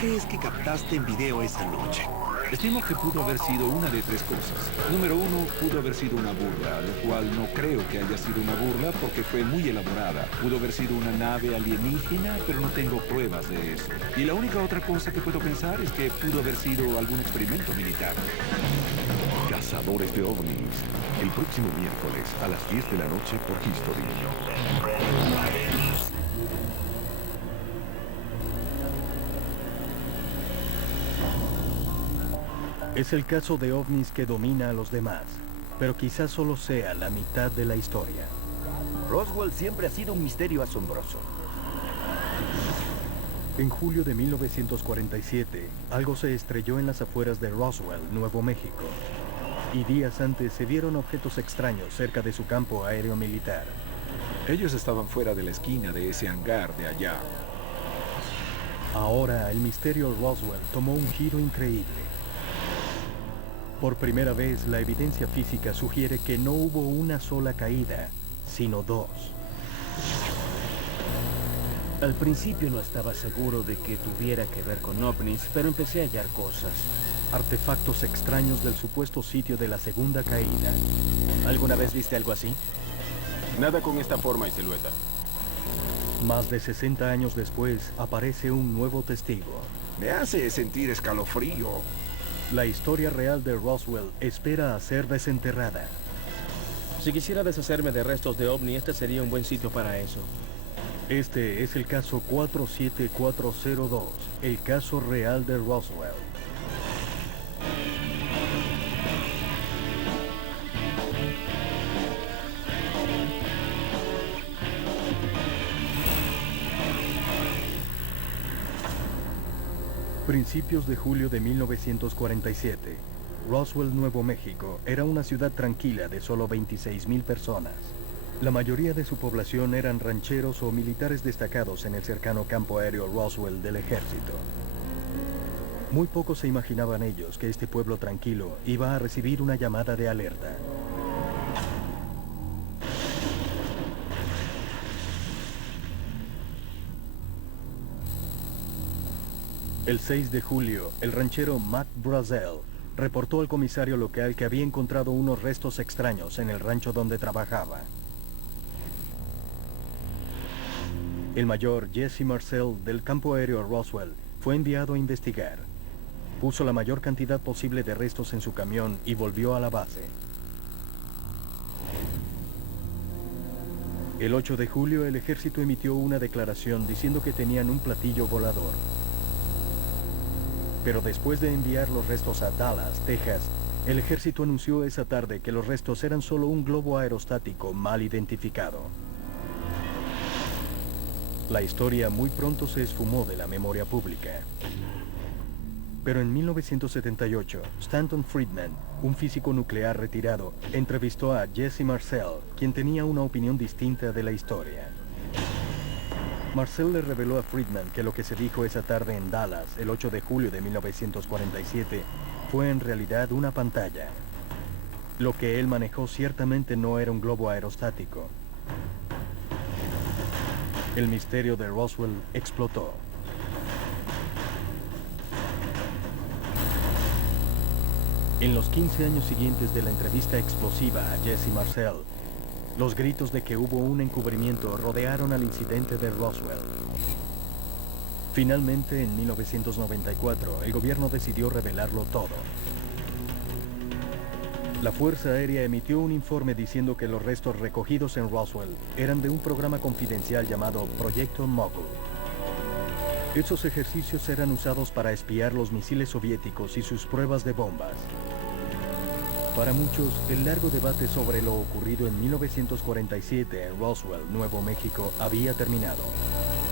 crees que captaste en video esa noche? Estimo que pudo haber sido una de tres cosas. Número uno, pudo haber sido una burla, lo cual no creo que haya sido una burla porque fue muy elaborada. Pudo haber sido una nave alienígena, pero no tengo pruebas de eso. Y la única otra cosa que puedo pensar es que pudo haber sido algún experimento militar. Cazadores de ovnis, el próximo miércoles a las 10 de la noche por History. Es el caso de ovnis que domina a los demás, pero quizás solo sea la mitad de la historia. Roswell siempre ha sido un misterio asombroso. En julio de 1947, algo se estrelló en las afueras de Roswell, Nuevo México. Y días antes se vieron objetos extraños cerca de su campo aéreo militar. Ellos estaban fuera de la esquina de ese hangar de allá. Ahora el misterio Roswell tomó un giro increíble. Por primera vez, la evidencia física sugiere que no hubo una sola caída, sino dos. Al principio no estaba seguro de que tuviera que ver con ovnis, pero empecé a hallar cosas. Artefactos extraños del supuesto sitio de la segunda caída. ¿Alguna vez viste algo así? Nada con esta forma y silueta. Más de 60 años después, aparece un nuevo testigo. Me hace sentir escalofrío. La historia real de Roswell espera a ser desenterrada. Si quisiera deshacerme de restos de ovni, este sería un buen sitio para eso. Este es el caso 47402, el caso real de Roswell. Principios de julio de 1947, Roswell, Nuevo México, era una ciudad tranquila de solo 26,000 personas. La mayoría de su población eran rancheros o militares destacados en el cercano campo aéreo Roswell del ejército. Muy pocos se imaginaban ellos que este pueblo tranquilo iba a recibir una llamada de alerta. El 6 de julio, el ranchero Matt Brazel reportó al comisario local que había encontrado unos restos extraños en el rancho donde trabajaba. El mayor Jesse Marcel del campo aéreo Roswell fue enviado a investigar. Puso la mayor cantidad posible de restos en su camión y volvió a la base. El 8 de julio, el ejército emitió una declaración diciendo que tenían un platillo volador. Pero después de enviar los restos a Dallas, Texas, el ejército anunció esa tarde que los restos eran solo un globo aerostático mal identificado. La historia muy pronto se esfumó de la memoria pública. Pero en 1978, Stanton Friedman, un físico nuclear retirado, entrevistó a Jesse Marcel, quien tenía una opinión distinta de la historia. Marcel le reveló a Friedman que lo que se dijo esa tarde en Dallas, el 8 de julio de 1947, fue en realidad una pantalla. Lo que él manejó ciertamente no era un globo aerostático. El misterio de Roswell explotó. En los 15 años siguientes de la entrevista explosiva a Jesse Marcel, los gritos de que hubo un encubrimiento rodearon al incidente de Roswell. Finalmente, en 1994, el gobierno decidió revelarlo todo. La Fuerza Aérea emitió un informe diciendo que los restos recogidos en Roswell eran de un programa confidencial llamado Proyecto Mogul. Esos ejercicios eran usados para espiar los misiles soviéticos y sus pruebas de bombas. Para muchos, el largo debate sobre lo ocurrido en 1947 en Roswell, Nuevo México, había terminado,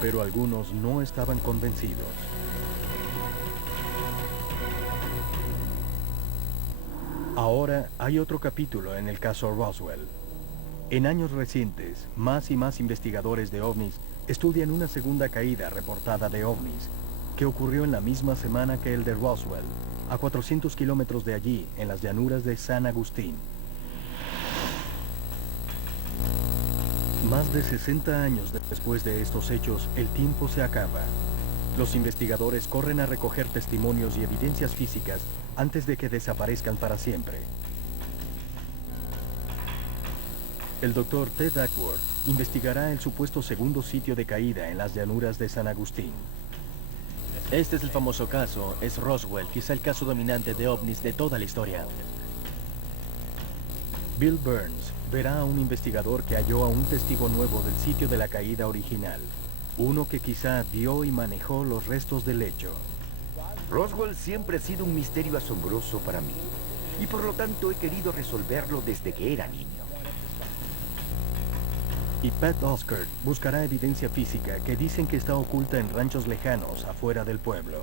pero algunos no estaban convencidos. Ahora hay otro capítulo en el caso Roswell. En años recientes, más y más investigadores de ovnis estudian una segunda caída reportada de ovnis, que ocurrió en la misma semana que el de Roswell, a 400 kilómetros de allí, en las llanuras de San Agustín. Más de 60 años después de estos hechos, el tiempo se acaba. Los investigadores corren a recoger testimonios y evidencias físicas antes de que desaparezcan para siempre. El Dr. Ted Duckworth investigará el supuesto segundo sitio de caída en las llanuras de San Agustín. Este es el famoso caso, es Roswell, quizá el caso dominante de ovnis de toda la historia. Bill Burns verá a un investigador que halló a un testigo nuevo del sitio de la caída original. Uno que quizá vio y manejó los restos del hecho. Roswell siempre ha sido un misterio asombroso para mí. Y por lo tanto he querido resolverlo desde que era niño. Y Pat Oscar buscará evidencia física que dicen que está oculta en ranchos lejanos afuera del pueblo.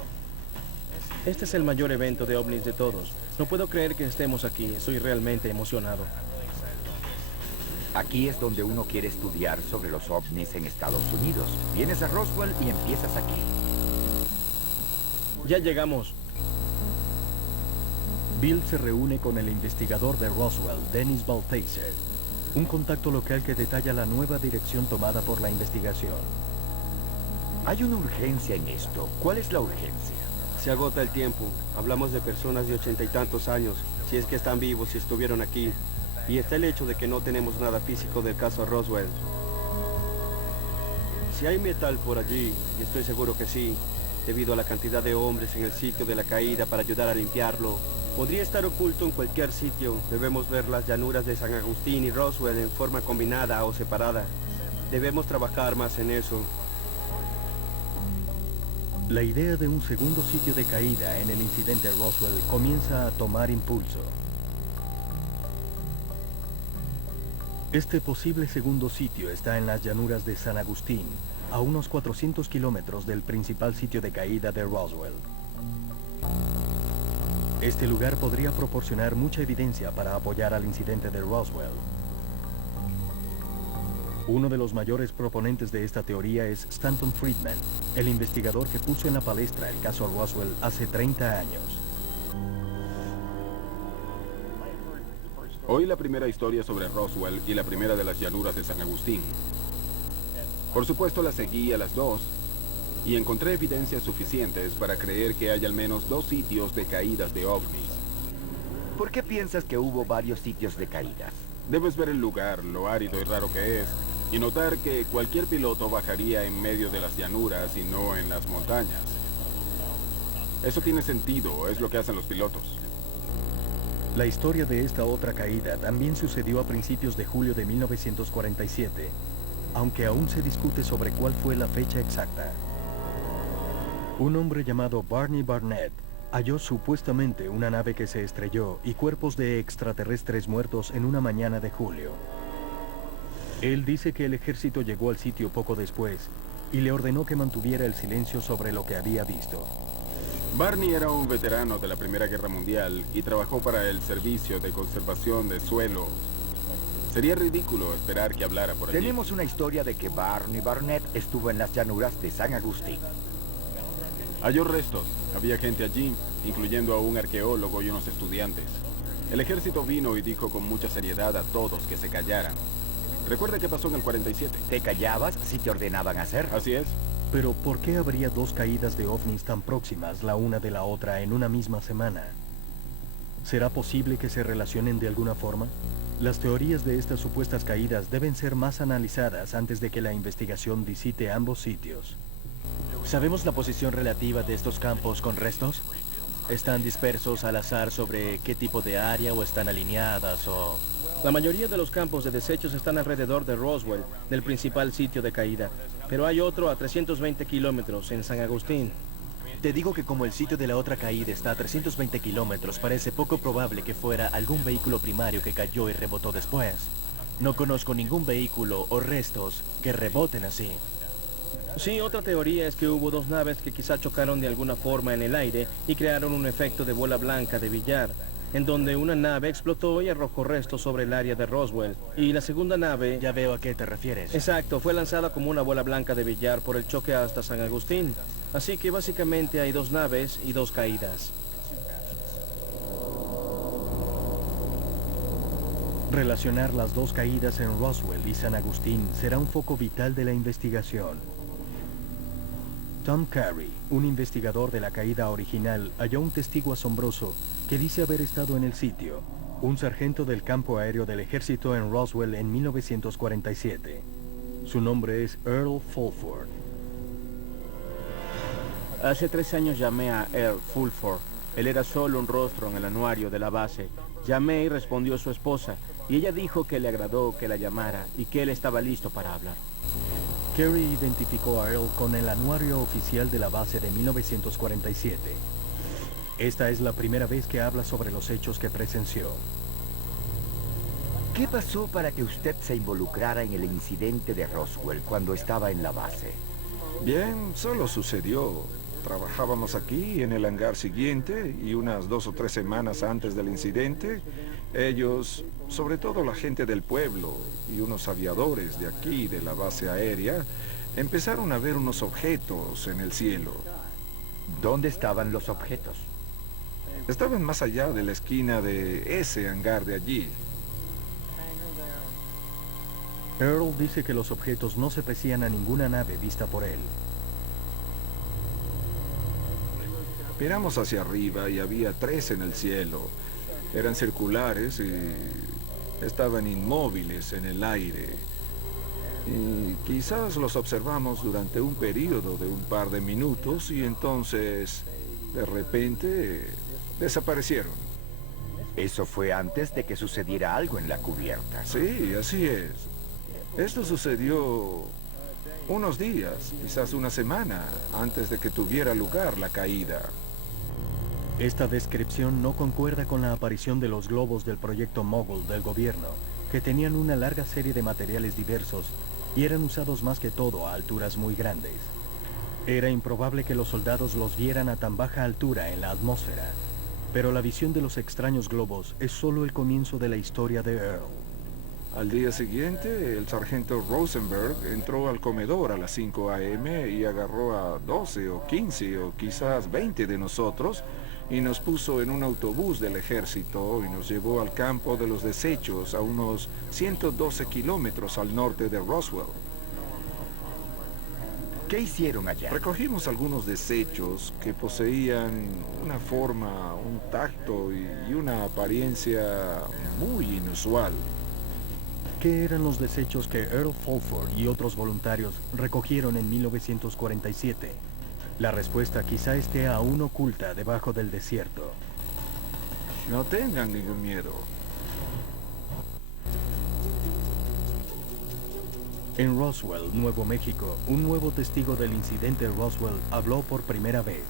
Este es el mayor evento de ovnis de todos. No puedo creer que estemos aquí. Estoy realmente emocionado. Aquí es donde uno quiere estudiar sobre los ovnis en Estados Unidos. Vienes a Roswell y empiezas aquí. Ya llegamos. Bill se reúne con el investigador de Roswell, Dennis Balthaser, un contacto local que detalla la nueva dirección tomada por la investigación. Hay una urgencia en esto. ¿Cuál es la urgencia? Se agota el tiempo. Hablamos de personas de 80 y tantos años, si es que están vivos y estuvieron aquí. Y está el hecho de que no tenemos nada físico del caso Roswell. Si hay metal por allí, y estoy seguro que sí, debido a la cantidad de hombres en el sitio de la caída para ayudar a limpiarlo, podría estar oculto en cualquier sitio. Debemos ver las llanuras de San Agustín y Roswell en forma combinada o separada. Debemos trabajar más en eso. La idea de un segundo sitio de caída en el incidente Roswell comienza a tomar impulso. Este posible segundo sitio está en las llanuras de San Agustín, a unos 400 kilómetros del principal sitio de caída de Roswell. Este lugar podría proporcionar mucha evidencia para apoyar al incidente de Roswell. Uno de los mayores proponentes de esta teoría es Stanton Friedman, el investigador que puso en la palestra el caso Roswell hace 30 años. Oí la primera historia sobre Roswell y la primera de las llanuras de San Agustín. Por supuesto las seguí a las dos y encontré evidencias suficientes para creer que hay al menos 2 sitios de caídas de ovnis. ¿Por qué piensas que hubo varios sitios de caídas? Debes ver el lugar, lo árido y raro que es, y notar que cualquier piloto bajaría en medio de las llanuras y no en las montañas. Eso tiene sentido, es lo que hacen los pilotos. La historia de esta otra caída también sucedió a principios de julio de 1947, aunque aún se discute sobre cuál fue la fecha exacta. Un hombre llamado Barney Barnett halló supuestamente una nave que se estrelló y cuerpos de extraterrestres muertos en una mañana de julio. Él dice que el ejército llegó al sitio poco después y le ordenó que mantuviera el silencio sobre lo que había visto. Barney era un veterano de la Primera Guerra Mundial y trabajó para el Servicio de Conservación de Suelos. Sería ridículo esperar que hablara por allí. Tenemos una historia de que Barney Barnett estuvo en las llanuras de San Agustín. Halló restos. Había gente allí, incluyendo a un arqueólogo y unos estudiantes. El ejército vino y dijo con mucha seriedad a todos que se callaran. Recuerda qué pasó en el 47. ¿Te callabas si te ordenaban hacer? Así es. Pero ¿por qué habría 2 caídas de ovnis tan próximas la una de la otra en una misma semana? ¿Será posible que se relacionen de alguna forma? Las teorías de estas supuestas caídas deben ser más analizadas antes de que la investigación visite ambos sitios. ¿Sabemos la posición relativa de estos campos con restos? ¿Están dispersos al azar sobre qué tipo de área o están alineadas o...? La mayoría de los campos de desechos están alrededor de Roswell, del principal sitio de caída. Pero hay otro a 320 kilómetros, en San Agustín. Te digo que como el sitio de la otra caída está a 320 kilómetros, parece poco probable que fuera algún vehículo primario que cayó y rebotó después. No conozco ningún vehículo o restos que reboten así. Sí, otra teoría es que hubo 2 naves que quizá chocaron de alguna forma en el aire y crearon un efecto de bola blanca de billar, en donde una nave explotó y arrojó restos sobre el área de Roswell. Y la segunda nave... Ya veo a qué te refieres. Exacto, fue lanzada como una bola blanca de billar por el choque hasta San Agustín. Así que básicamente hay 2 naves y 2 caídas. Relacionar las 2 caídas en Roswell y San Agustín será un foco vital de la investigación. Tom Carey, un investigador de la caída original, halló un testigo asombroso que dice haber estado en el sitio, un sargento del campo aéreo del ejército en Roswell en 1947. Su nombre es Earl Fulford. Hace 3 años llamé a Earl Fulford. Él era solo un rostro en el anuario de la base. Llamé y respondió su esposa, y ella dijo que le agradó que la llamara y que él estaba listo para hablar. Carey identificó a Earl con el anuario oficial de la base de 1947. Esta es la primera vez que habla sobre los hechos que presenció. ¿Qué pasó para que usted se involucrara en el incidente de Roswell cuando estaba en la base? Bien, solo sucedió. Trabajábamos aquí en el hangar siguiente y unas 2 o 3 semanas antes del incidente, ellos, sobre todo la gente del pueblo y unos aviadores de aquí, de la base aérea, empezaron a ver unos objetos en el cielo. ¿Dónde estaban los objetos? Estaban más allá de la esquina de ese hangar de allí. Earl dice que los objetos no se parecían a ninguna nave vista por él. Miramos hacia arriba y había 3 en el cielo. Eran circulares y estaban inmóviles en el aire. Y quizás los observamos durante un periodo de un par de minutos y entonces, de repente, desaparecieron. Eso fue antes de que sucediera algo en la cubierta. Sí, así es. Esto sucedió unos días, quizás una semana, antes de que tuviera lugar la caída. Esta descripción no concuerda con la aparición de los globos del proyecto Mogul del gobierno, que tenían una larga serie de materiales diversos y eran usados más que todo a alturas muy grandes. Era improbable que los soldados los vieran a tan baja altura en la atmósfera, pero la visión de los extraños globos es solo el comienzo de la historia de Earl. Al día siguiente, el sargento Rosenberg entró al comedor a las 5 a.m. y agarró a 12 o 15 o quizás 20 de nosotros y nos puso en un autobús del ejército y nos llevó al campo de los desechos a unos 112 kilómetros al norte de Roswell. ¿Qué hicieron allá? Recogimos algunos desechos que poseían una forma, un tacto y una apariencia muy inusual. ¿Qué eran los desechos que Earl Fulford y otros voluntarios recogieron en 1947? La respuesta quizá esté aún oculta debajo del desierto. No tengan ningún miedo. En Roswell, Nuevo México, un nuevo testigo del incidente Roswell habló por primera vez.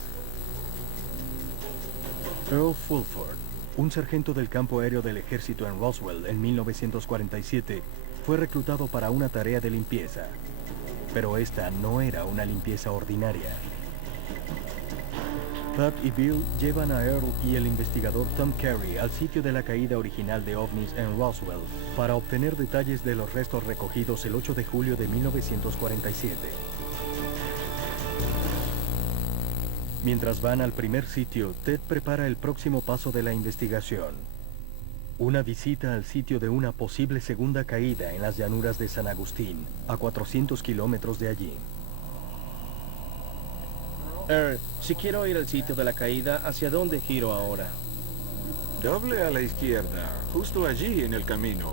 Earl Fulford, un sargento del campo aéreo del ejército en Roswell en 1947, fue reclutado para una tarea de limpieza. Pero esta no era una limpieza ordinaria. Thad y Bill llevan a Earl y el investigador Tom Carey al sitio de la caída original de ovnis en Roswell para obtener detalles de los restos recogidos el 8 de julio de 1947. Mientras van al primer sitio, Ted prepara el próximo paso de la investigación. Una visita al sitio de una posible segunda caída en las llanuras de San Agustín, a 400 kilómetros de allí. Si quiero ir al sitio de la caída, ¿hacia dónde giro ahora? Doble a la izquierda, justo allí en el camino.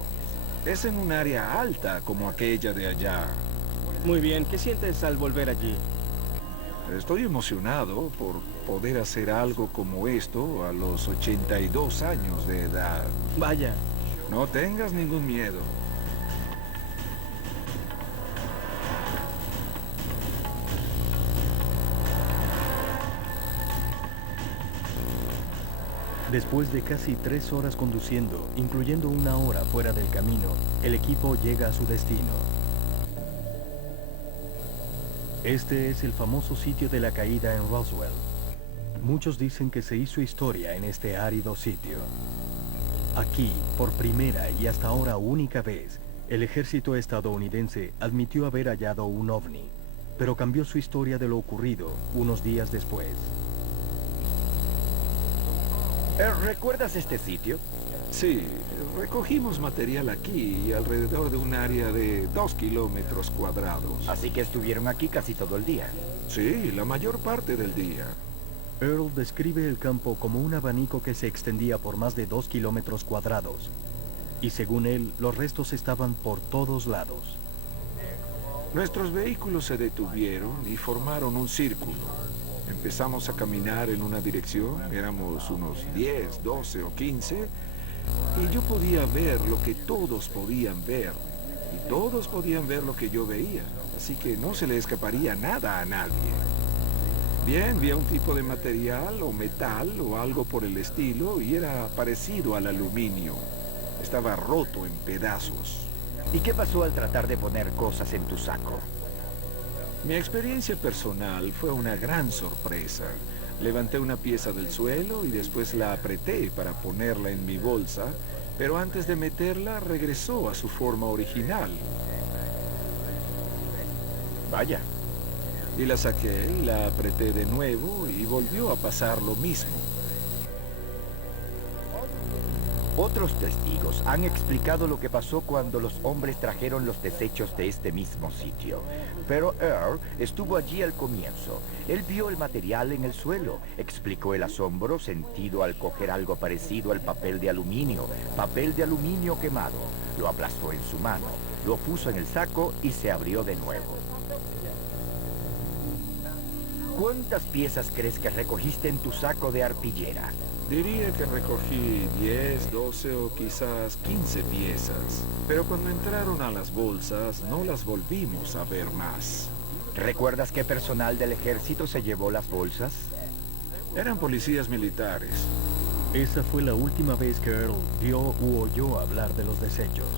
Es en un área alta como aquella de allá. Muy bien, ¿qué sientes al volver allí? Estoy emocionado por poder hacer algo como esto a los 82 años de edad. Vaya. No tengas ningún miedo. Después de casi 3 horas conduciendo, incluyendo 1 hora fuera del camino, el equipo llega a su destino. Este es el famoso sitio de la caída en Roswell. Muchos dicen que se hizo historia en este árido sitio. Aquí, por primera y hasta ahora única vez, el ejército estadounidense admitió haber hallado un ovni, pero cambió su historia de lo ocurrido unos días después. ¿Recuerdas este sitio? Sí, recogimos material aquí y alrededor de un área de 2 kilómetros cuadrados. Así que estuvieron aquí casi todo el día. Sí, la mayor parte del día. Earl describe el campo como un abanico que se extendía por más de 2 kilómetros cuadrados. Y según él, los restos estaban por todos lados. Nuestros vehículos se detuvieron y formaron un círculo. Empezamos a caminar en una dirección, éramos unos 10, 12 o 15, y yo podía ver lo que todos podían ver, y todos podían ver lo que yo veía, así que no se le escaparía nada a nadie. Bien, vi un tipo de material o metal o algo por el estilo, y era parecido al aluminio. Estaba roto en pedazos. ¿Y qué pasó al tratar de poner cosas en tu saco? Mi experiencia personal fue una gran sorpresa. Levanté una pieza del suelo y después la apreté para ponerla en mi bolsa, pero antes de meterla regresó a su forma original. Vaya. Y la saqué, la apreté de nuevo y volvió a pasar lo mismo. Otros testigos han explicado lo que pasó cuando los hombres trajeron los desechos de este mismo sitio. Pero Earl estuvo allí al comienzo. Él vio el material en el suelo, explicó el asombro sentido al coger algo parecido al papel de aluminio quemado. Lo aplastó en su mano, lo puso en el saco y se abrió de nuevo. ¿Cuántas piezas crees que recogiste en tu saco de arpillera? Diría que recogí 10, 12 o quizás 15 piezas. Pero cuando entraron a las bolsas, no las volvimos a ver más. ¿Recuerdas qué personal del ejército se llevó las bolsas? Eran policías militares. Esa fue la última vez que Earl vio u oyó hablar de los desechos.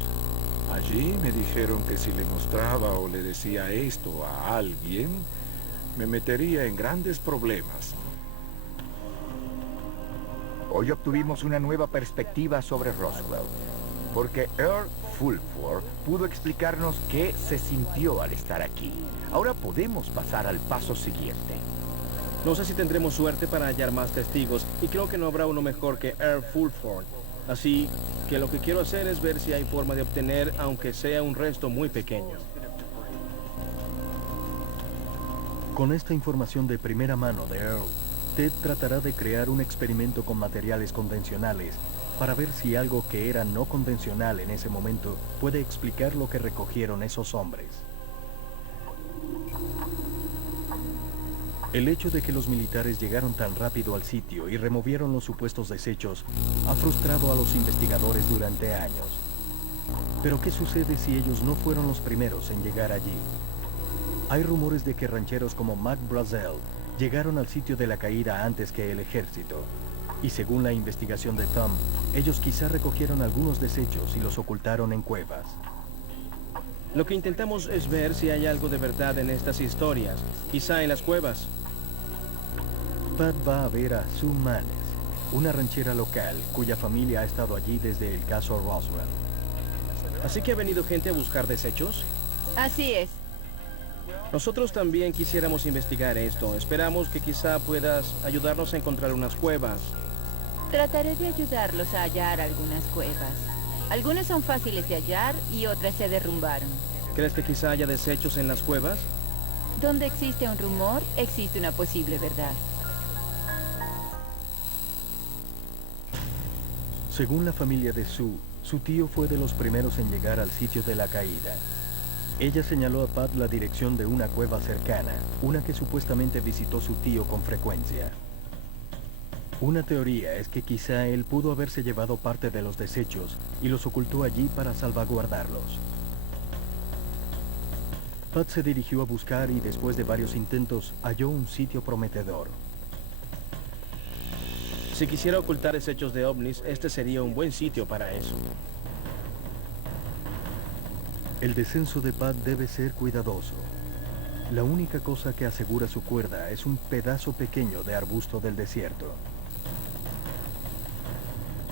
Allí me dijeron que si le mostraba o le decía esto a alguien, me metería en grandes problemas. Hoy obtuvimos una nueva perspectiva sobre Roswell, porque Earl Fulford pudo explicarnos qué se sintió al estar aquí. Ahora podemos pasar al paso siguiente. No sé si tendremos suerte para hallar más testigos, y creo que no habrá uno mejor que Earl Fulford. Así que lo que quiero hacer es ver si hay forma de obtener, aunque sea un resto muy pequeño. Con esta información de primera mano de Earl, Ted tratará de crear un experimento con materiales convencionales para ver si algo que era no convencional en ese momento puede explicar lo que recogieron esos hombres. El hecho de que los militares llegaron tan rápido al sitio y removieron los supuestos desechos ha frustrado a los investigadores durante años. Pero ¿qué sucede si ellos no fueron los primeros en llegar allí? Hay rumores de que rancheros como Mac Brazel llegaron al sitio de la caída antes que el ejército. Y según la investigación de Tom, ellos quizá recogieron algunos desechos y los ocultaron en cuevas. Lo que intentamos es ver si hay algo de verdad en estas historias, quizá en las cuevas. Pat va a ver a Sue Manes, una ranchera local cuya familia ha estado allí desde el caso Roswell. ¿Así que ha venido gente a buscar desechos? Así es. Nosotros también quisiéramos investigar esto. Esperamos que quizá puedas ayudarnos a encontrar unas cuevas. Trataré de ayudarlos a hallar algunas cuevas. Algunas son fáciles de hallar y otras se derrumbaron. ¿Crees que quizá haya desechos en las cuevas? Donde existe un rumor, existe una posible verdad. Según la familia de Sue, su tío fue de los primeros en llegar al sitio de la caída. Ella señaló a Pat la dirección de una cueva cercana, una que supuestamente visitó su tío con frecuencia. Una teoría es que quizá él pudo haberse llevado parte de los desechos y los ocultó allí para salvaguardarlos. Pat se dirigió a buscar y después de varios intentos halló un sitio prometedor. Si quisiera ocultar desechos de ovnis, este sería un buen sitio para eso. El descenso de Pat debe ser cuidadoso. La única cosa que asegura su cuerda es un pedazo pequeño de arbusto del desierto.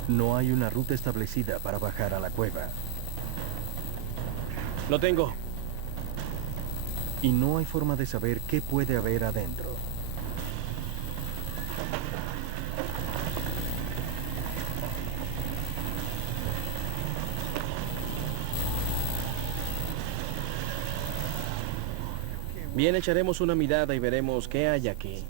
No hay una ruta establecida para bajar a la cueva. Lo tengo. Y no hay forma de saber qué puede haber adentro. Bien, echaremos una mirada y veremos qué hay aquí.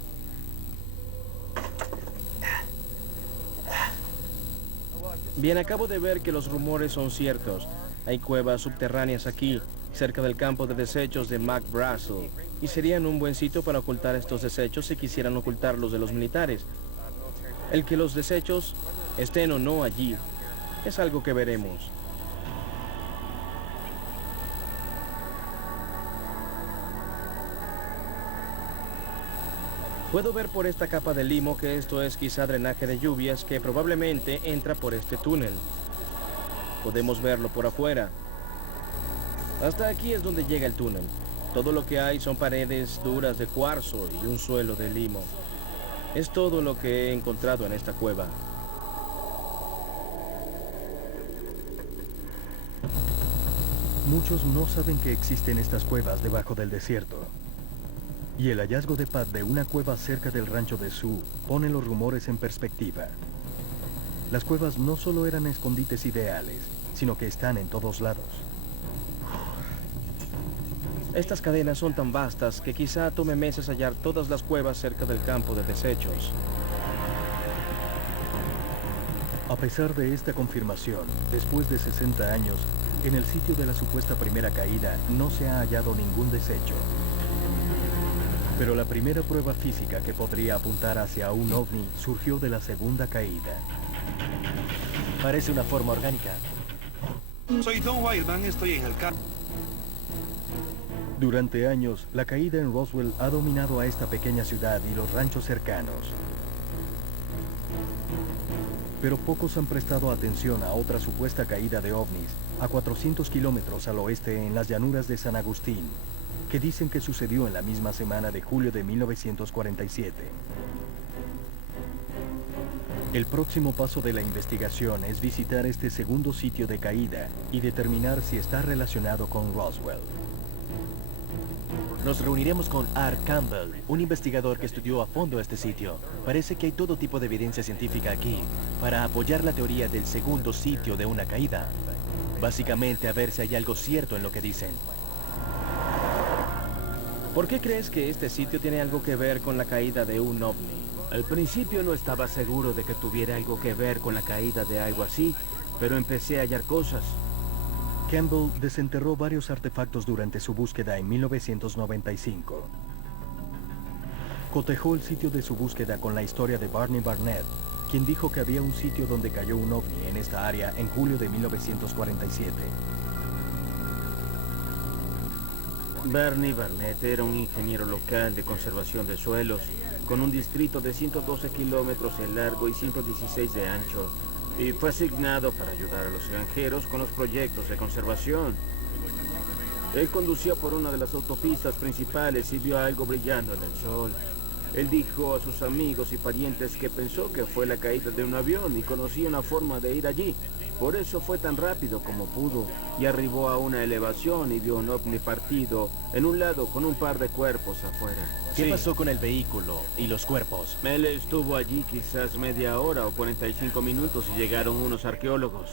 Bien, acabo de ver que los rumores son ciertos. Hay cuevas subterráneas aquí, cerca del campo de desechos de McBrazel, y serían un buen sitio para ocultar estos desechos si quisieran ocultarlos de los militares. El que los desechos estén o no allí es algo que veremos. Puedo ver por esta capa de limo que esto es quizá drenaje de lluvias que probablemente entra por este túnel. Podemos verlo por afuera. Hasta aquí es donde llega el túnel. Todo lo que hay son paredes duras de cuarzo y un suelo de limo. Es todo lo que he encontrado en esta cueva. Muchos no saben que existen estas cuevas debajo del desierto. Y el hallazgo de Pat de una cueva cerca del rancho de Sue pone los rumores en perspectiva. Las cuevas no solo eran escondites ideales, sino que están en todos lados. Estas cadenas son tan vastas que quizá tome meses hallar todas las cuevas cerca del campo de desechos. A pesar de esta confirmación, después de 60 años, en el sitio de la supuesta primera caída no se ha hallado ningún desecho. Pero la primera prueba física que podría apuntar hacia un ovni surgió de la segunda caída. Parece una forma orgánica. Soy Don Wildman, estoy en el campo. Durante años, la caída en Roswell ha dominado a esta pequeña ciudad y los ranchos cercanos. Pero pocos han prestado atención a otra supuesta caída de ovnis a 400 kilómetros al oeste en las llanuras de San Agustín, que dicen que sucedió en la misma semana de julio de 1947. El próximo paso de la investigación es visitar este segundo sitio de caída y determinar si está relacionado con Roswell. Nos reuniremos con Art Campbell, un investigador que estudió a fondo este sitio. Parece que hay todo tipo de evidencia científica aquí para apoyar la teoría del segundo sitio de una caída. Básicamente a ver si hay algo cierto en lo que dicen. ¿Por qué crees que este sitio tiene algo que ver con la caída de un ovni? Al principio no estaba seguro de que tuviera algo que ver con la caída de algo así, pero empecé a hallar cosas. Campbell desenterró varios artefactos durante su búsqueda en 1995. Cotejó el sitio de su búsqueda con la historia de Barney Barnett, quien dijo que había un sitio donde cayó un ovni en esta área en julio de 1947. Barney Barnett era un ingeniero local de conservación de suelos, con un distrito de 112 kilómetros de largo y 116 de ancho, y fue asignado para ayudar a los granjeros con los proyectos de conservación. Él conducía por una de las autopistas principales y vio algo brillando en el sol. Él dijo a sus amigos y parientes que pensó que fue la caída de un avión y conocía una forma de ir allí. Por eso fue tan rápido como pudo y arribó a una elevación y vio un ovni partido en un lado con un par de cuerpos afuera. ¿Qué pasó con el vehículo y los cuerpos? Él estuvo allí quizás media hora o 45 minutos y llegaron unos arqueólogos.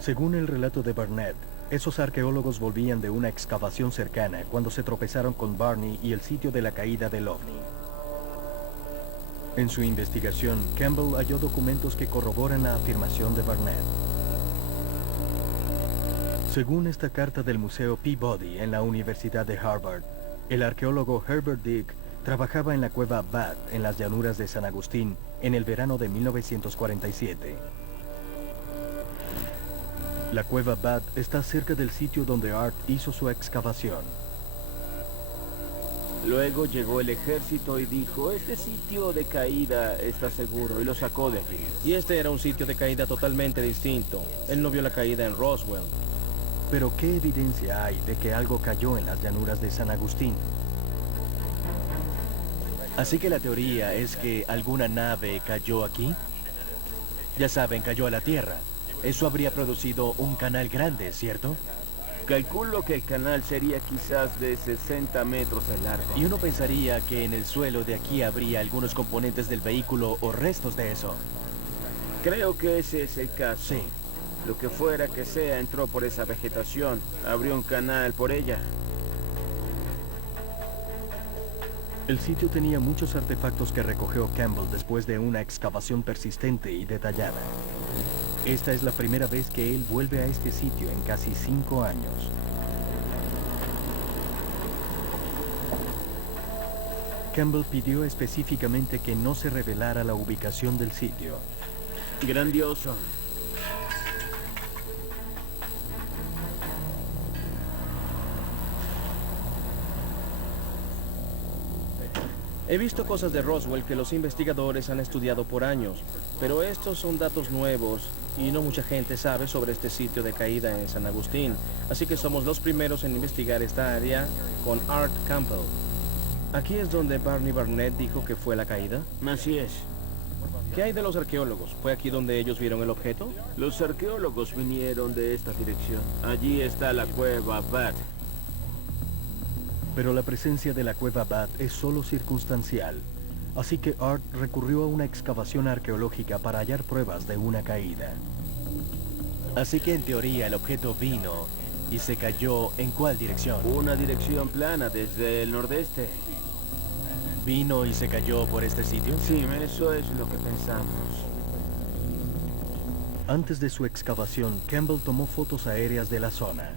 Según el relato de Barnett, esos arqueólogos volvían de una excavación cercana cuando se tropezaron con Barney y el sitio de la caída del ovni. En su investigación, Campbell halló documentos que corroboran la afirmación de Barnett. Según esta carta del Museo Peabody en la Universidad de Harvard, el arqueólogo Herbert Dick trabajaba en la cueva Bat en las llanuras de San Agustín en el verano de 1947. La cueva Bat está cerca del sitio donde Art hizo su excavación. Luego llegó el ejército y dijo, este sitio de caída está seguro, y lo sacó de allí. Y este era un sitio de caída totalmente distinto. Él no vio la caída en Roswell. Pero ¿qué evidencia hay de que algo cayó en las llanuras de San Agustín? Así que la teoría es que alguna nave cayó aquí. Ya saben, cayó a la Tierra. Eso habría producido un canal grande, ¿cierto? Calculo que el canal sería quizás de 60 metros de largo. Y uno pensaría que en el suelo de aquí habría algunos componentes del vehículo o restos de eso. Creo que ese es el caso. Sí. Lo que fuera que sea entró por esa vegetación, abrió un canal por ella. El sitio tenía muchos artefactos que recogió Campbell después de una excavación persistente y detallada. Esta es la primera vez que él vuelve a este sitio en casi 5 años. Campbell pidió específicamente que no se revelara la ubicación del sitio. Grandioso. He visto cosas de Roswell que los investigadores han estudiado por años, pero estos son datos nuevos y no mucha gente sabe sobre este sitio de caída en San Agustín, así que somos los primeros en investigar esta área con Art Campbell. ¿Aquí es donde Barney Barnett dijo que fue la caída? Así es. ¿Qué hay de los arqueólogos? ¿Fue aquí donde ellos vieron el objeto? Los arqueólogos vinieron de esta dirección. Allí está la cueva Bat. Pero la presencia de la cueva Bat es solo circunstancial, así que Art recurrió a una excavación arqueológica para hallar pruebas de una caída. Así que en teoría el objeto vino y se cayó ¿en cuál dirección? Una dirección plana desde el nordeste. ¿Vino y se cayó por este sitio? Sí, eso es lo que pensamos. Antes de su excavación, Campbell tomó fotos aéreas de la zona.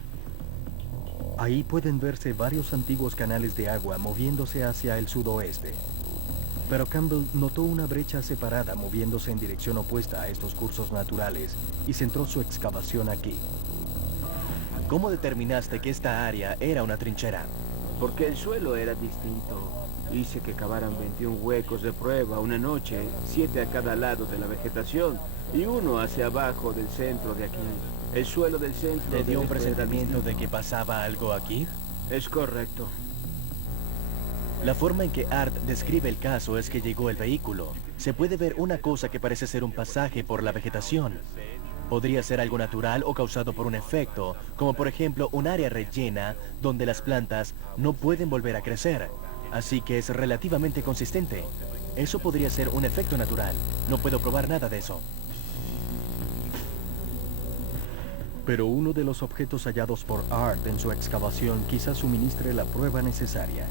Ahí pueden verse varios antiguos canales de agua moviéndose hacia el sudoeste. Pero Campbell notó una brecha separada moviéndose en dirección opuesta a estos cursos naturales y centró su excavación aquí. ¿Cómo determinaste que esta área era una trinchera? Porque el suelo era distinto. Hice que cavaran 21 huecos de prueba una noche, 7 a cada lado de la vegetación y uno hacia abajo del centro de aquí. El suelo del centro... ¿Te dio un presentimiento de que pasaba algo aquí? Es correcto. La forma en que Art describe el caso es que llegó el vehículo. Se puede ver una cosa que parece ser un pasaje por la vegetación. Podría ser algo natural o causado por un efecto, como por ejemplo un área rellena donde las plantas no pueden volver a crecer. Así que es relativamente consistente. Eso podría ser un efecto natural. No puedo probar nada de eso. Pero uno de los objetos hallados por Art en su excavación quizás suministre la prueba necesaria.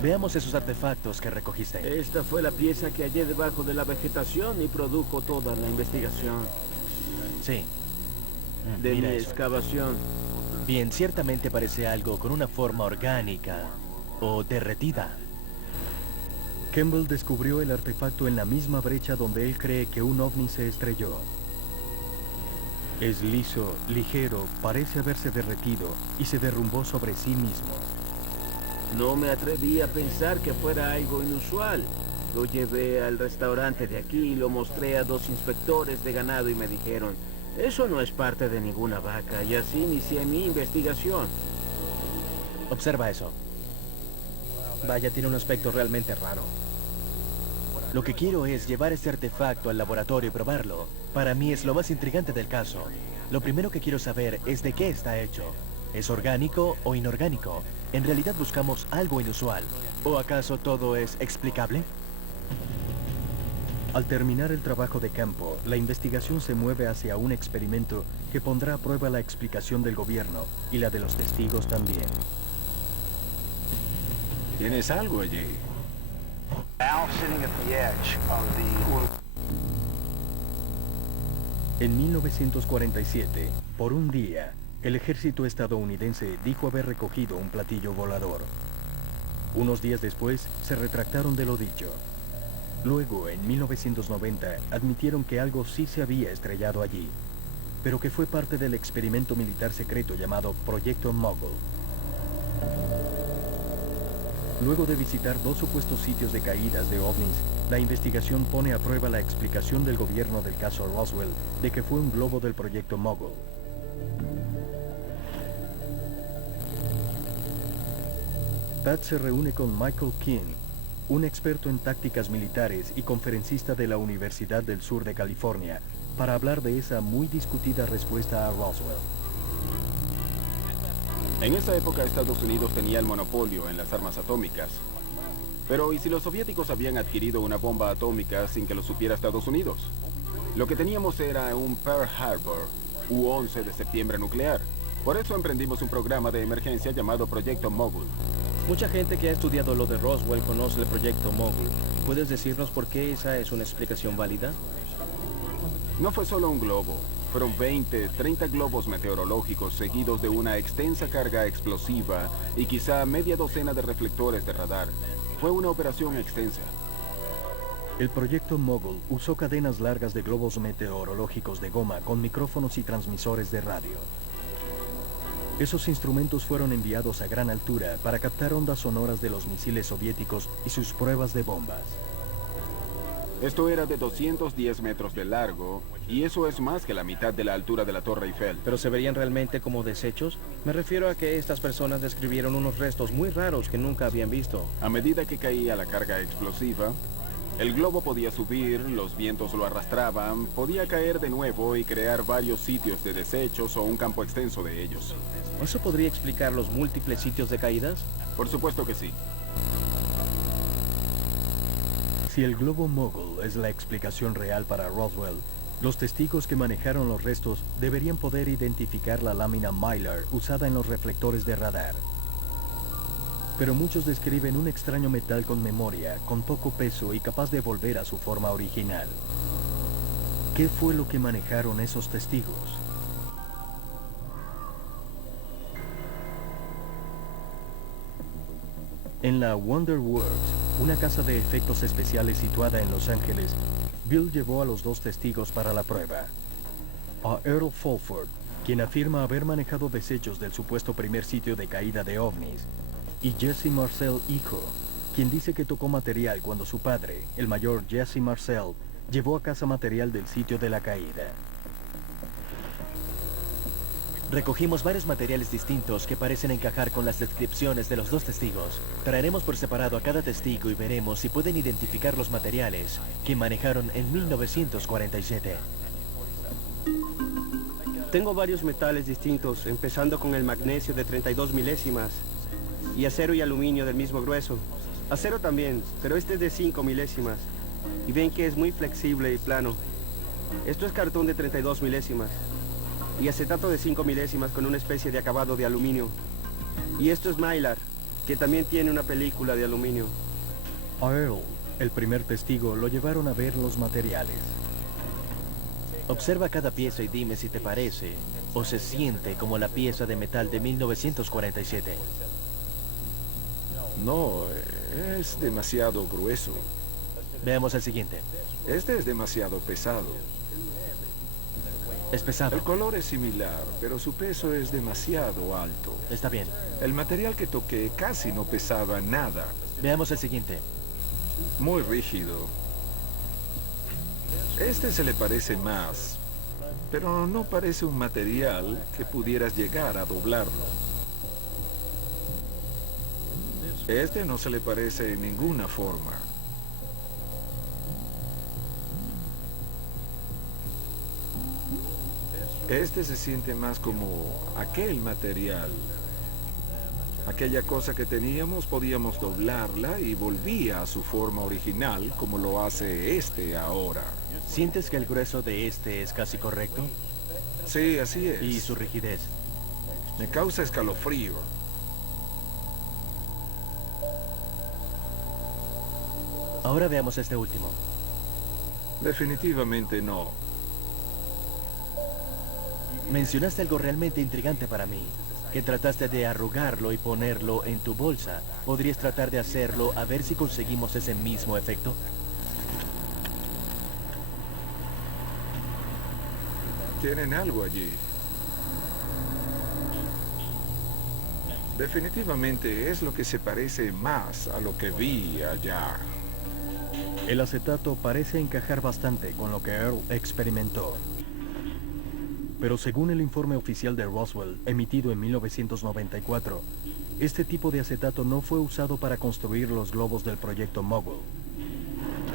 Veamos esos artefactos que recogiste. Esta fue la pieza que hallé debajo de la vegetación y produjo toda la investigación. Sí. De mi Mira eso. excavación. Bien, ciertamente parece algo con una forma orgánica o derretida. Campbell descubrió el artefacto en la misma brecha donde él cree que un ovni se estrelló. Es liso, ligero, parece haberse derretido y se derrumbó sobre sí mismo. No me atreví a pensar que fuera algo inusual. Lo llevé al restaurante de aquí y lo mostré a 2 inspectores de ganado y me dijeron, eso no es parte de ninguna vaca, y así inicié mi investigación. Observa eso. Vaya, tiene un aspecto realmente raro. Lo que quiero es llevar este artefacto al laboratorio y probarlo. Para mí es lo más intrigante del caso. Lo primero que quiero saber es de qué está hecho. ¿Es orgánico o inorgánico? En realidad buscamos algo inusual. ¿O acaso todo es explicable? Al terminar el trabajo de campo, la investigación se mueve hacia un experimento que pondrá a prueba la explicación del gobierno y la de los testigos también. ¿Tienes algo allí? En 1947, por un día, el ejército estadounidense dijo haber recogido un platillo volador. Unos días después, se retractaron de lo dicho. Luego, en 1990, admitieron que algo sí se había estrellado allí, pero que fue parte del experimento militar secreto llamado Proyecto Mogul. Luego de visitar 2 supuestos sitios de caídas de ovnis, la investigación pone a prueba la explicación del gobierno del caso Roswell de que fue un globo del Proyecto Mogul. Pat se reúne con Michael King, un experto en tácticas militares y conferencista de la Universidad del Sur de California, para hablar de esa muy discutida respuesta a Roswell. En esa época Estados Unidos tenía el monopolio en las armas atómicas. Pero ¿y si los soviéticos habían adquirido una bomba atómica sin que lo supiera Estados Unidos? Lo que teníamos era un Pearl Harbor, u 11 de septiembre nuclear. Por eso emprendimos un programa de emergencia llamado Proyecto Mogul. Mucha gente que ha estudiado lo de Roswell conoce el proyecto Mogul. ¿Puedes decirnos por qué esa es una explicación válida? No fue solo un globo. Fueron 20, 30 globos meteorológicos seguidos de una extensa carga explosiva y quizá media docena de reflectores de radar. Fue una operación extensa. El proyecto Mogul usó cadenas largas de globos meteorológicos de goma con micrófonos y transmisores de radio. Esos instrumentos fueron enviados a gran altura para captar ondas sonoras de los misiles soviéticos y sus pruebas de bombas. Esto era de 210 metros de largo, y eso es más que la mitad de la altura de la Torre Eiffel. ¿Pero se verían realmente como desechos? Me refiero a que estas personas describieron unos restos muy raros que nunca habían visto. A medida que caía la carga explosiva, el globo podía subir, los vientos lo arrastraban, podía caer de nuevo y crear varios sitios de desechos o un campo extenso de ellos. ¿Eso podría explicar los múltiples sitios de caídas? Por supuesto que sí. Si el globo Mogul es la explicación real para Roswell, los testigos que manejaron los restos deberían poder identificar la lámina Mylar usada en los reflectores de radar. Pero muchos describen un extraño metal con memoria, con poco peso y capaz de volver a su forma original. ¿Qué fue lo que manejaron esos testigos? En la Wonder Works, una casa de efectos especiales situada en Los Ángeles, Bill llevó a los dos testigos para la prueba. A Earl Fulford, quien afirma haber manejado desechos del supuesto primer sitio de caída de ovnis, y Jesse Marcel hijo, quien dice que tocó material cuando su padre, el mayor Jesse Marcel, llevó a casa material del sitio de la caída. Recogimos varios materiales distintos que parecen encajar con las descripciones de los dos testigos. Traeremos por separado a cada testigo y veremos si pueden identificar los materiales que manejaron en 1947. Tengo varios metales distintos, empezando con el magnesio de 32 milésimas y acero y aluminio del mismo grueso. Acero también, pero este es de 5 milésimas. Y ven que es muy flexible y plano. Esto es cartón de 32 milésimas. Y acetato de 5 milésimas con una especie de acabado de aluminio. Y esto es Mylar, que también tiene una película de aluminio. A Earl, el primer testigo, lo llevaron a ver los materiales. Observa cada pieza y dime si te parece o se siente como la pieza de metal de 1947. No, es demasiado grueso. Veamos el siguiente. Este es demasiado pesado. Es pesado. El color es similar, pero su peso es demasiado alto. Está bien. El material que toqué casi no pesaba nada. Veamos el siguiente. Muy rígido. Este se le parece más, pero no parece un material que pudieras llegar a doblarlo. Este no se le parece en ninguna forma. Este se siente más como aquel material. Aquella cosa que teníamos, podíamos doblarla y volvía a su forma original, como lo hace este ahora. ¿Sientes que el grueso de este es casi correcto? Sí, así es. ¿Y su rigidez? Me causa escalofrío. Ahora veamos este último. Definitivamente no. Mencionaste algo realmente intrigante para mí, que trataste de arrugarlo y ponerlo en tu bolsa. ¿Podrías tratar de hacerlo a ver si conseguimos ese mismo efecto? Tienen algo allí. Definitivamente es lo que se parece más a lo que vi allá. El acetato parece encajar bastante con lo que Earl experimentó. Pero según el informe oficial de Roswell, emitido en 1994, este tipo de acetato no fue usado para construir los globos del proyecto Mogul.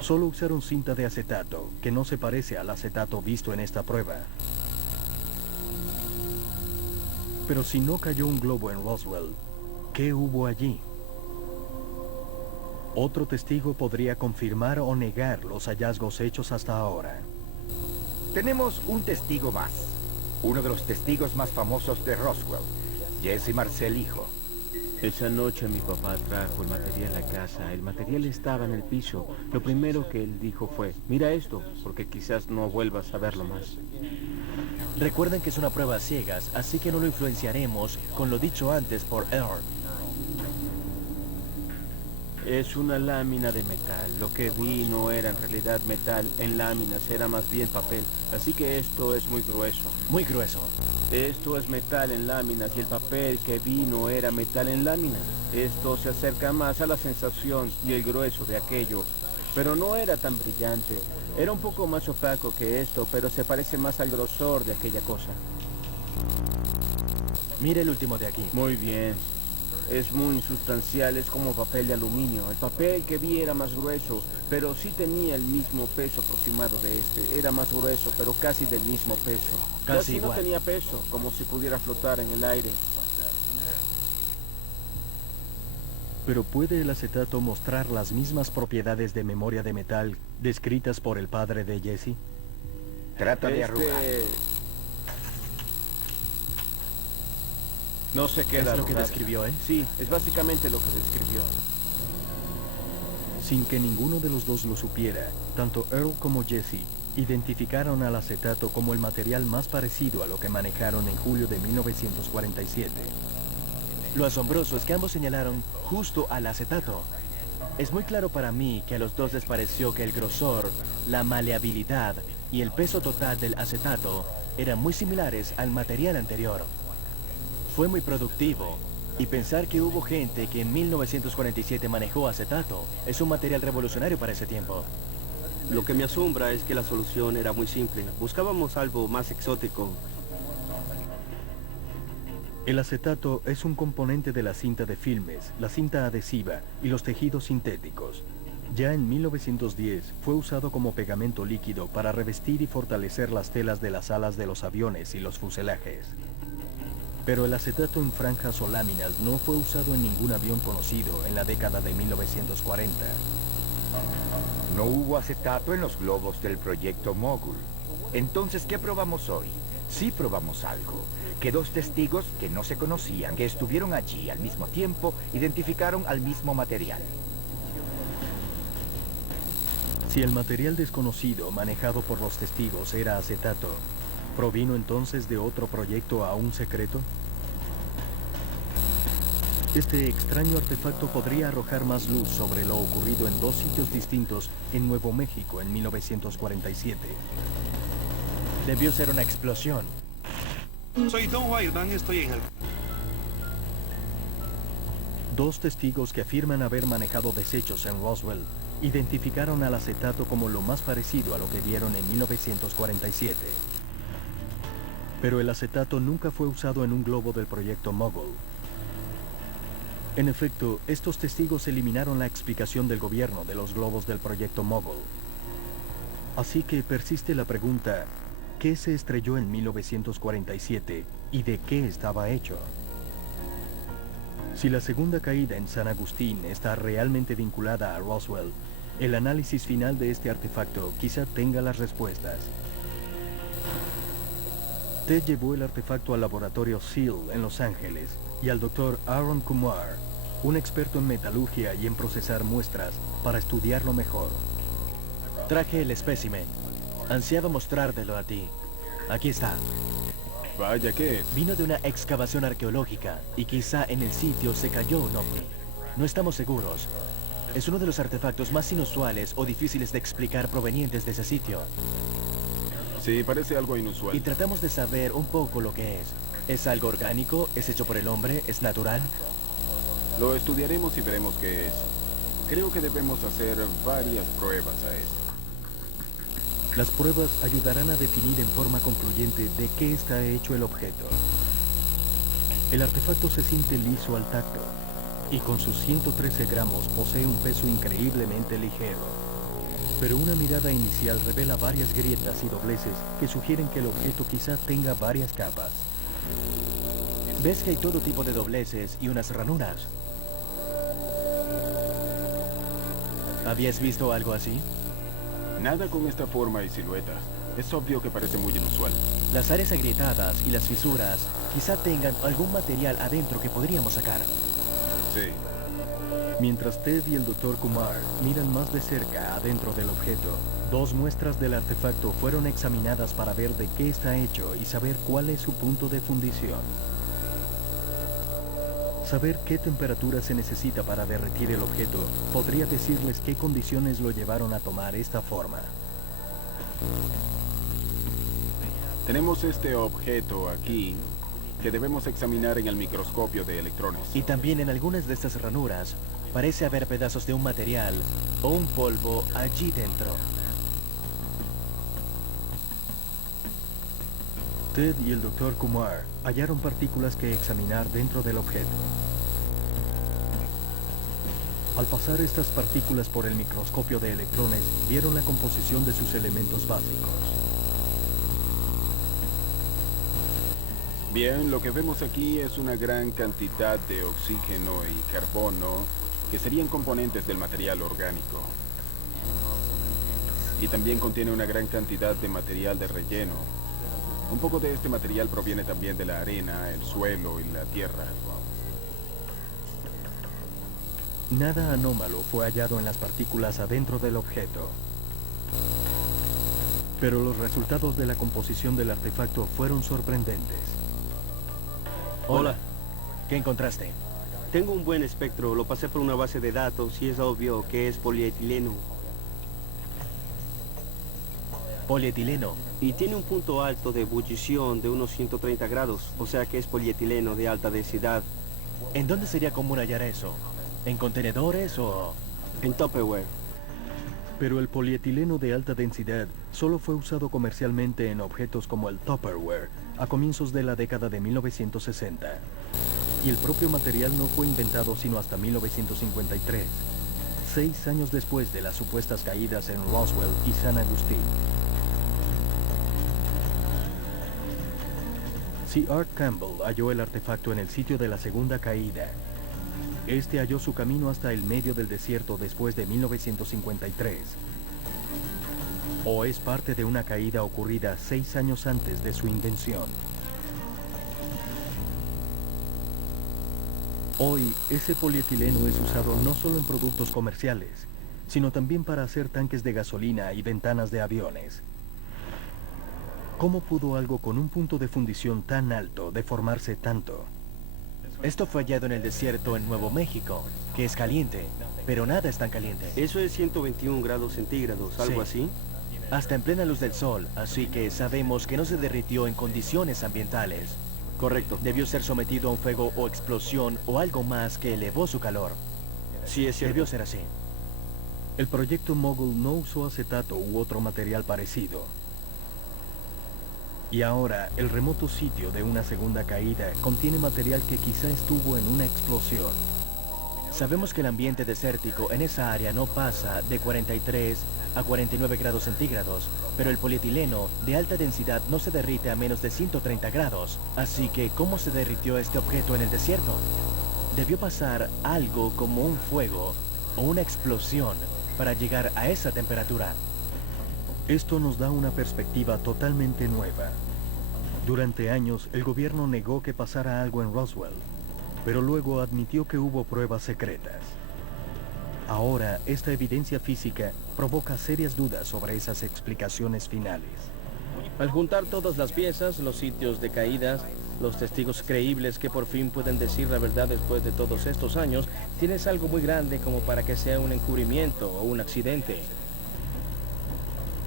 Solo usaron cinta de acetato, que no se parece al acetato visto en esta prueba. Pero si no cayó un globo en Roswell, ¿qué hubo allí? Otro testigo podría confirmar o negar los hallazgos hechos hasta ahora. Tenemos un testigo más. Uno de los testigos más famosos de Roswell, Jesse Marcel hijo. Esa noche mi papá trajo el material a casa. El material estaba en el piso. Lo primero que él dijo fue, mira esto, porque quizás no vuelvas a verlo más. Recuerden que es una prueba a ciegas, así que no lo influenciaremos con lo dicho antes por Earl. Es una lámina de metal. Lo que vi no era en realidad metal en láminas, era más bien papel. Así que esto es muy grueso. Muy grueso. Esto es metal en láminas y el papel que vi no era metal en láminas. Esto se acerca más a la sensación y el grueso de aquello. Pero no era tan brillante. Era un poco más opaco que esto, pero se parece más al grosor de aquella cosa. Mire el último de aquí. Muy bien. Es muy insustancial, es como papel de aluminio. El papel que vi era más grueso, pero sí tenía el mismo peso aproximado de este. Era más grueso, pero casi del mismo peso. Casi igual. No tenía peso, como si pudiera flotar en el aire. Pero ¿puede el acetato mostrar las mismas propiedades de memoria de metal descritas por el padre de Jesse? Trata de arrugar. No se queda ¿Es lo que arrugado. describió él? Sí, es básicamente lo que describió. Sin que ninguno de los dos lo supiera, tanto Earl como Jesse identificaron al acetato como el material más parecido a lo que manejaron en julio de 1947. Lo asombroso es que ambos señalaron justo al acetato. Es muy claro para mí que a los dos les pareció que el grosor, la maleabilidad y el peso total del acetato eran muy similares al material anterior. Fue muy productivo, y pensar que hubo gente que en 1947 manejó acetato es un material revolucionario para ese tiempo. Lo que me asombra es que la solución era muy simple. Buscábamos algo más exótico. El acetato es un componente de la cinta de filmes, la cinta adhesiva y los tejidos sintéticos. Ya en 1910 fue usado como pegamento líquido para revestir y fortalecer las telas de las alas de los aviones y los fuselajes. Pero el acetato en franjas o láminas no fue usado en ningún avión conocido en la década de 1940. No hubo acetato en los globos del proyecto Mogul. Entonces, ¿qué probamos hoy? Sí probamos algo. Que dos testigos que no se conocían, que estuvieron allí al mismo tiempo, identificaron al mismo material. Si el material desconocido manejado por los testigos era acetato, ¿provino entonces de otro proyecto aún secreto? Este extraño artefacto podría arrojar más luz sobre lo ocurrido en dos sitios distintos en Nuevo México en 1947. Debió ser una explosión. Soy Don Wiseman, estoy en el... Dos testigos que afirman haber manejado desechos en Roswell identificaron al acetato como lo más parecido a lo que vieron en 1947. Pero el acetato nunca fue usado en un globo del proyecto Mogul. En efecto, estos testigos eliminaron la explicación del gobierno de los globos del proyecto Mogul. Así que persiste la pregunta, ¿qué se estrelló en 1947 y de qué estaba hecho? Si la segunda caída en San Agustín está realmente vinculada a Roswell, el análisis final de este artefacto quizá tenga las respuestas. Ted llevó el artefacto al laboratorio SEAL en Los Ángeles y al Dr. Aaron Kumar, un experto en metalurgia y en procesar muestras, para estudiarlo mejor. Traje el espécimen. Ansiaba mostrártelo a ti. Aquí está. Vaya, ¿qué es? Vino de una excavación arqueológica y quizá en el sitio se cayó un ovni. No estamos seguros. Es uno de los artefactos más inusuales o difíciles de explicar provenientes de ese sitio. Sí, parece algo inusual. Y tratamos de saber un poco lo que es. ¿Es algo orgánico? ¿Es hecho por el hombre? ¿Es natural? Lo estudiaremos y veremos qué es. Creo que debemos hacer varias pruebas a esto. Las pruebas ayudarán a definir en forma concluyente de qué está hecho el objeto. El artefacto se siente liso al tacto y con sus 113 gramos posee un peso increíblemente ligero. Pero una mirada inicial revela varias grietas y dobleces que sugieren que el objeto quizá tenga varias capas. ¿Ves que hay todo tipo de dobleces y unas ranuras? ¿Habías visto algo así? Nada con esta forma y silueta. Es obvio que parece muy inusual. Las áreas agrietadas y las fisuras quizá tengan algún material adentro que podríamos sacar. Sí. Mientras Ted y el Dr. Kumar miran más de cerca adentro del objeto, 2 muestras del artefacto fueron examinadas para ver de qué está hecho y saber cuál es su punto de fundición. Saber qué temperatura se necesita para derretir el objeto podría decirles qué condiciones lo llevaron a tomar esta forma. Tenemos este objeto aquí que debemos examinar en el microscopio de electrones. Y también en algunas de estas ranuras parece haber pedazos de un material o un polvo allí dentro. Ted y el Dr. Kumar hallaron partículas que examinar dentro del objeto. Al pasar estas partículas por el microscopio de electrones, vieron la composición de sus elementos básicos. Bien, lo que vemos aquí es una gran cantidad de oxígeno y carbono que serían componentes del material orgánico. Y también contiene una gran cantidad de material de relleno. Un poco de este material proviene también de la arena, el suelo y la tierra. Nada anómalo fue hallado en las partículas adentro del objeto. Pero los resultados de la composición del artefacto fueron sorprendentes. Hola. ¿Qué encontraste? Tengo un buen espectro, lo pasé por una base de datos y es obvio que es polietileno. Polietileno. Y tiene un punto alto de ebullición de unos 130 grados, o sea que es polietileno de alta densidad. ¿En dónde sería común hallar eso? ¿En contenedores o...? En Tupperware. Pero el polietileno de alta densidad solo fue usado comercialmente en objetos como el Tupperware a comienzos de la década de 1960. Y el propio material no fue inventado sino hasta 1953, 6 años después de las supuestas caídas en Roswell y San Agustín. C. Art Campbell halló el artefacto en el sitio de la segunda caída. Este halló su camino hasta el medio del desierto después de 1953. ¿O es parte de una caída ocurrida 6 años antes de su invención? Hoy, ese polietileno es usado no solo en productos comerciales, sino también para hacer tanques de gasolina y ventanas de aviones. ¿Cómo pudo algo con un punto de fundición tan alto deformarse tanto? Esto fue hallado en el desierto en Nuevo México, que es caliente, pero nada es tan caliente. Eso es 121 grados centígrados, algo Sí. así. Hasta en plena luz del sol, así que sabemos que no se derritió en condiciones ambientales. Correcto. Debió ser sometido a un fuego o explosión o algo más que elevó su calor. Sí, es cierto. Debió ser así. El proyecto Mogul no usó acetato u otro material parecido. Y ahora, el remoto sitio de una segunda caída contiene material que quizá estuvo en una explosión. Sabemos que el ambiente desértico en esa área no pasa de 43 a 49 grados centígrados, pero el polietileno de alta densidad no se derrite a menos de 130 grados. Así que, ¿cómo se derritió este objeto en el desierto? Debió pasar algo como un fuego o una explosión para llegar a esa temperatura. Esto nos da una perspectiva totalmente nueva. Durante años, el gobierno negó que pasara algo en Roswell, pero luego admitió que hubo pruebas secretas. Ahora, esta evidencia física provoca serias dudas sobre esas explicaciones finales. Al juntar todas las piezas, los sitios de caídas, los testigos creíbles que por fin pueden decir la verdad después de todos estos años, tienes algo muy grande como para que sea un encubrimiento o un accidente.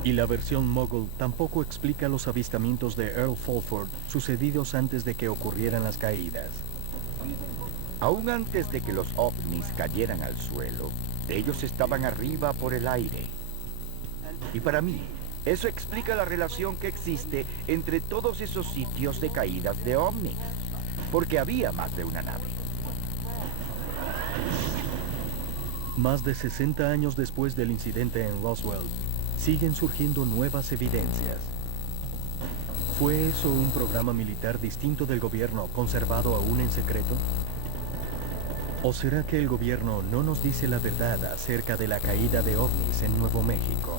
Y la versión Mogul tampoco explica los avistamientos de Earl Fulford sucedidos antes de que ocurrieran las caídas. Aún antes de que los ovnis cayeran al suelo, ellos estaban arriba por el aire. Y para mí, eso explica la relación que existe entre todos esos sitios de caídas de ovnis, porque había más de una nave. Más de 60 años después del incidente en Roswell, siguen surgiendo nuevas evidencias. ¿Fue eso un programa militar distinto del gobierno, conservado aún en secreto? ¿O será que el gobierno no nos dice la verdad acerca de la caída de ovnis en Nuevo México?